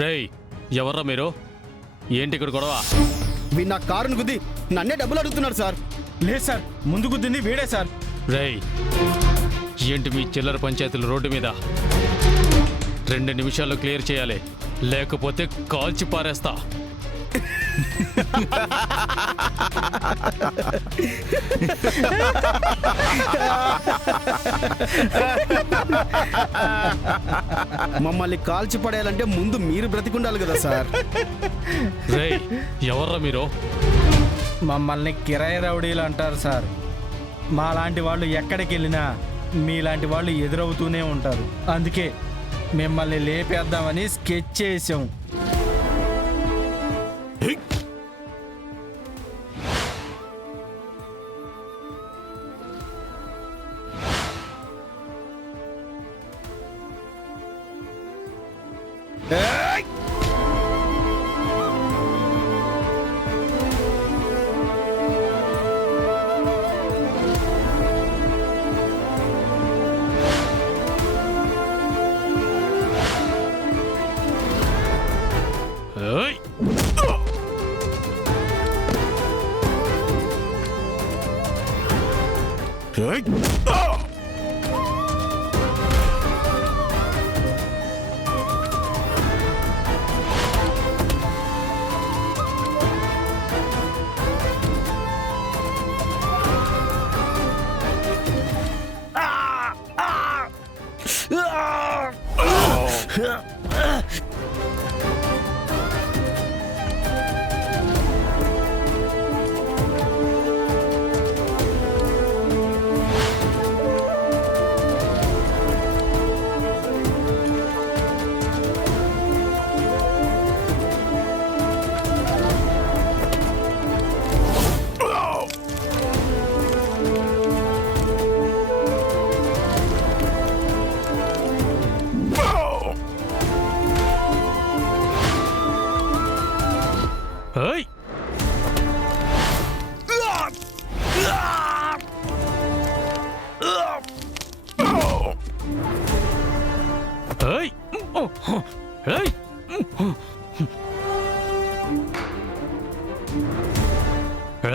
రేయ్, ఎవర్రా మీరు? ఏంటి ఇక్కడ గొడవ? వీడు నా కారును గుద్ది నన్నే డబ్బులు అడుగుతున్నాడు సార్. లేదు సార్, ముందు గుద్దింది వీడే సార్. రేయ్, ఏంటి మీ చిల్లర పంచాయతీలు రోడ్డు మీద? 2 నిమిషాల్లో క్లియర్ చేయాలి, లేకపోతే కాల్చి పారేస్తా. మమ్మల్ని కాల్చి పడేయాలంటే ముందు మీరు బ్రతికుండాలి కదా సార్. రేయ్, ఎవర్రా మీరు? మమ్మల్ని కిరాయి రౌడీలు అంటారు సార్. మాలాంటి వాళ్ళు ఎక్కడికి వెళ్ళినా మీలాంటి వాళ్ళు ఎదురవుతూనే ఉంటారు. అందుకే మిమ్మల్ని లేపేద్దామని స్కెచ్ చేసాం. ఏయ్! ఏయ్! ఏయ్! ఏయ్! ఏయ్!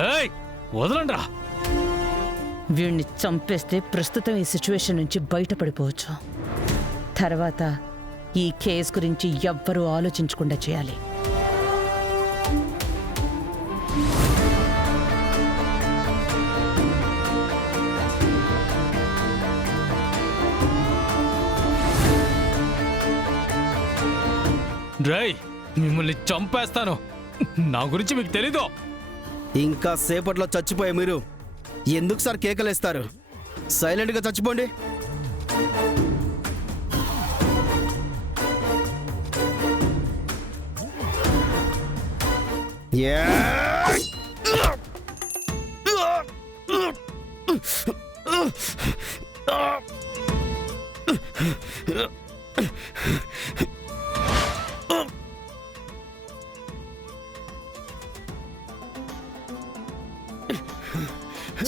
ఏయ్! వదలండ్రా. వీణ్ణి చంపేస్తే ప్రస్తుతం ఈ సిచ్యువేషన్ నుంచి బయటపడిపోవచ్చు. తర్వాత ఈ కేసు గురించి ఎవ్వరూ ఆలోచించకుండా చేయాలి. రేయ్, మిమ్మల్ని చంపేస్తాను. నా గురించి మీకు తెలీదు. ఇంకా సేపట్లో చచ్చిపోయే మీరు ఎందుకు సార్ కేకలేస్తారు? సైలెంట్గా చచ్చిపోండి.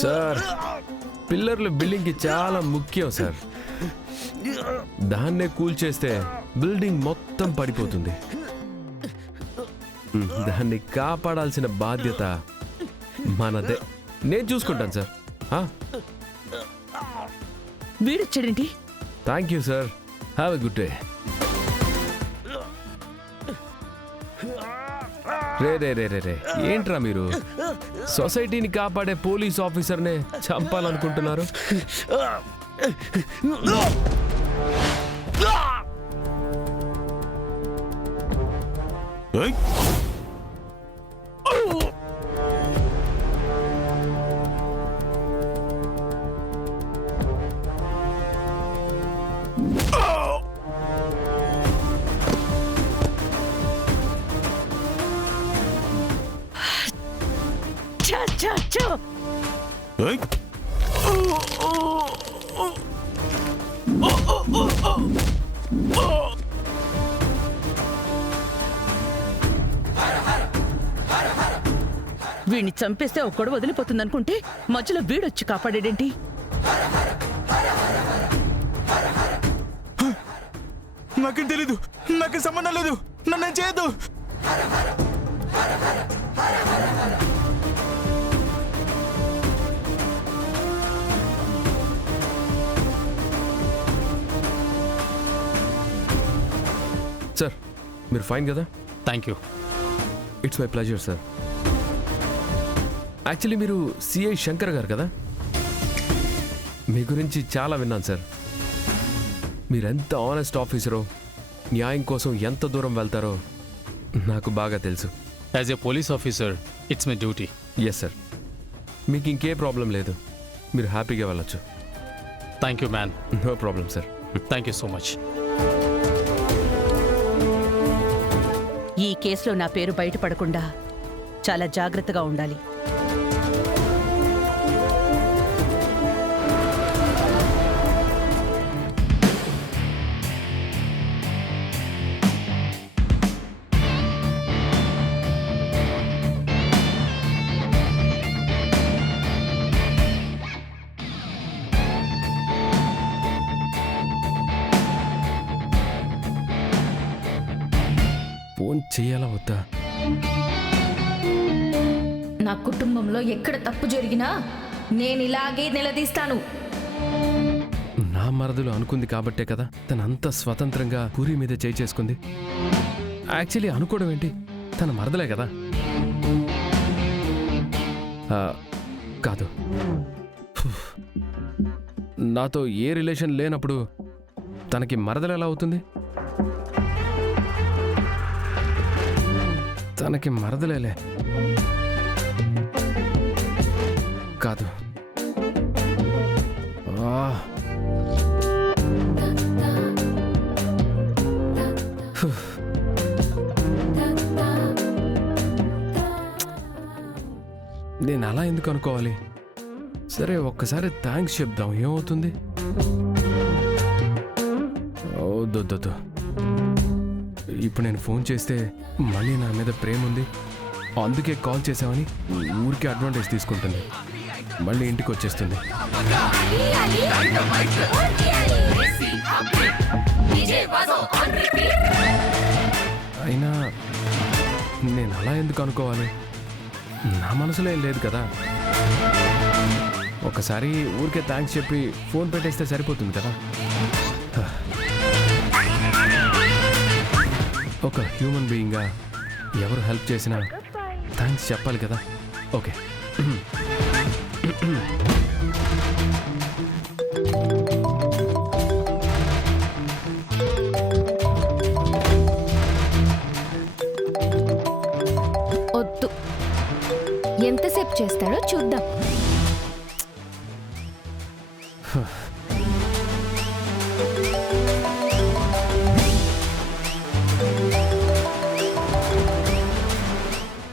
సార్, పిల్లర్లు బిల్డింగ్కి చాలా ముఖ్యం సార్. దాన్నే కూల్చేస్తే బిల్డింగ్ మొత్తం పడిపోతుంది. దాన్ని కాపాడాల్సిన బాధ్యత మనదే. నేను చూసుకుంటాను సార్. వీడొచ్చాడేంటి? Thank you sir. Have a good day. రే రే రే రే రే ఏంట్రా మీరు సొసైటీని కాపాడే పోలీస్ ఆఫీసర్నే చంపాలనుకుంటున్నారు? వీడిని చంపేస్తే ఒక గొడవ వదిలిపోతుందనుకుంటే మధ్యలో వీడొచ్చి కాపాడేడేంటి? నాకేం తెలీదు, నాకు సంబంధం లేదు. నన్ను చేయదు. సార్ మీరు ఫైన్ కదా? Thank you. It's my pleasure sir. Actually మీరు సిఐ శంకర్ గారు కదా? మీ గురించి చాలా విన్నాను సార్. మీరెంత ఆనెస్ట్ ఆఫీసరో, న్యాయం కోసం ఎంత దూరం వెళ్తారో నాకు బాగా తెలుసు. As a police officer it's my duty. Yes sir. మీకు ఇంకే ప్రాబ్లం లేదు, మీరు హ్యాపీగా వెళ్ళొచ్చు. Thank you man. No problem sir. Thank you so much. ఈ కేసులో నా పేరు బయటపడకుండా చాలా జాగ్రత్తగా ఉండాలి. ఫోన్ చేయాలా వద్దా? నా కుటుంబంలో ఎక్కడ తప్పు జరిగినా నేను ఇలాగే నిలదీస్తాను. నా మరదలు అనుకుంది కాబట్టే కదా తను అంత స్వతంత్రంగా పూరి మీద చేయి చేసుకుంది. యాక్చువల్లీ అనుకోవడం ఏంటి, తన మరదలే కదా. కాదు, నాతో ఏ రిలేషన్ లేనప్పుడు తనకి మరదలు ఎలా అవుతుంది? తనకి మరదలేలే. కాదు. నేను అలా ఎందుకు అనుకోవాలి? సరే ఒక్కసారి థ్యాంక్స్ చెప్దాం, ఏమవుతుంది? వద్దు. ఇప్పుడు నేను ఫోన్ చేస్తే మళ్ళీ నా మీద ప్రేమ ఉంది, అందుకే కాల్ చేసామని ఊరికే అడ్వాంటేజ్ తీసుకుంటుంది. మళ్ళీ ఇంటికి వచ్చేస్తుంది. అయినా నేను అలా ఎందుకు అనుకోవాలి? నా మనసులో ఏం లేదు కదా. ఒకసారి ఊరికే థ్యాంక్స్ చెప్పి ఫోన్ పెట్టేస్తే సరిపోతుంది కదా. ఒక హ్యూమన్ బీయింగ్గా ఎవరు హెల్ప్ చేసినా థ్యాంక్స్ చెప్పాలి కదా. ఓకే. వద్దు, ఎంతసేపు చేస్తాడో చూద్దాం.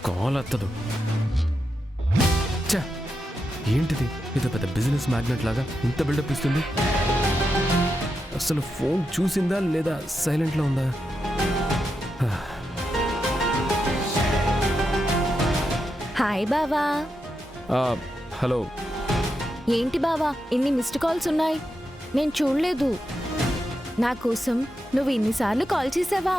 కాల్ ఎత్తదు. ఛా, ఏంటిది? ఇది పెద్ద బిజినెస్ మ్యాగ్నెట్ లాగా ఇంత బిల్డప్ ఇస్తుంది. అసలు ఫోన్ చూసిందా లేదా సైలెంట్లో ఉందా? హాయ్ బావా. హలో. ఏంటి బావా ఇన్ని మిస్డ్ కాల్స్ ఉన్నాయి? నేను చూడలేదు. నా కోసం నువ్వు ఇన్నిసార్లు కాల్ చేసావా?